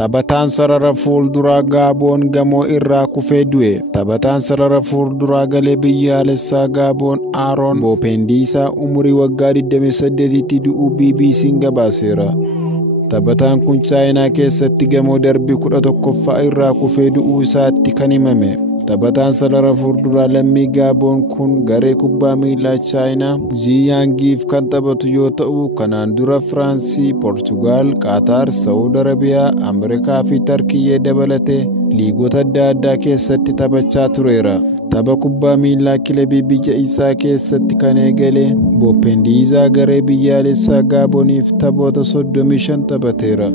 Taphataan sarara fuulduraa Gaaboon gamoo irraa kufee du'e. Taphataan sarara fuulduraa galee biyyaalessaa Gaaboon Aaroon Boopendiisaa umurii waggaa 28tti du'uu BBC'n gabaaseera. Taphataan kun Chaayinaa keessatti gamoo darbii 11ffaa irraa kufee du'uu isaatti kan himame. Taphataan sarara fuulduraa lammii Gaaboon kun garee kubbaa miilaa Chaayinaa Ziyaangiif kan taphatu yoo ta'u, kanaan dura Firaansii, Poorchugaal, Qaataar, Saawud Arabiyaa, Ameerikaa fi Tarkiyyee dabalatee liigota adda addaa keessatti taphachaa tureera. Tapha kubbaa miilaa kilabii biyya isaa keessatti kan eegale Boopendiisaa garee biyyaalessaa Gaabooniif taphoota 35 taphateera.